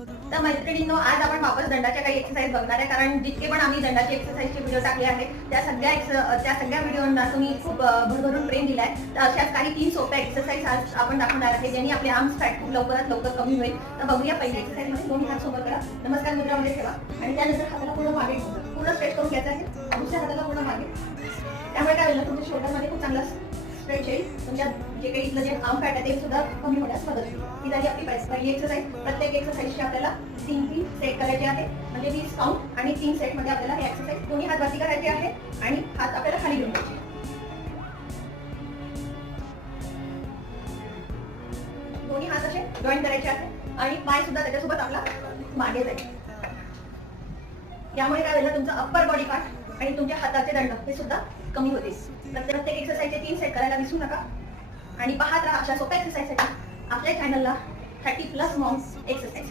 तर मैत्रिणींनो, आज आपण वापस दंडाच्या काही एक्सरसाइज बघणार आहे. कारण जितके पण आम्ही दंडाची एक्सरसाइजचे व्हिडिओ टाकले आहेत त्या सगळ्या व्हिडिओंना तुम्ही खूप भरभरून प्रेम दिलाय. तर अशाच काही 3 सोप्या एक्सरसाइज आज आपण दाखवणार आहे, ज्यांनी आपले आर्म्स फॅट खूप लवकरात लवकर कमी होईल. तर बघूया पहिली एक्सरसाइज मध्ये. दोन्ही हात समोर करा, नमस्कार मुद्रामध्ये ठेवा आणि त्यानंतर हाताला पूर्ण मागे पूर्ण स्ट्रेच करून घ्यायचं आहे. दुसऱ्या हाताला पूर्ण मागे. त्यामुळे काय होईल, तुमच्या शोल्डरमध्ये खूप चांगला स्ट्रेच येईल. तुमच्या जे काही इथलं जे आर्म फॅट आहे ते सुद्धा कमी होण्यास मदत होईल. ही झाली आपली पहिली एक्सरसाइज. प्रत्येक एक्सरसाइजची आपल्याला 3 सेट करायचे आहे, म्हणजे 20 काउंट आणि 3 सेट मध्ये आपल्याला हे एक्सरसाइज दोन्ही हात वरती करायचे आहे आणि हात आपल्याला खाली घेऊन घ्यायचे. दोन्ही हात असे जॉईन करायचे आहेत आणि पाय सुद्धा त्याच्यासोबत आपला मागे जाईल. यामुळे काय होईल, तुमचा अप्पर बॉडी पार्ट आणि तुमच्या हाताचे दंड हे सुद्धा कमी होतील. प्रत्येक एक्सरसाइजचे 3 सेट करायला विसरू नका आणि पाहत राहा अशा सोप्या एक्सरसाइजसाठी आपल्या चॅनलला 30+ मॉम्स एक्सरसाइज.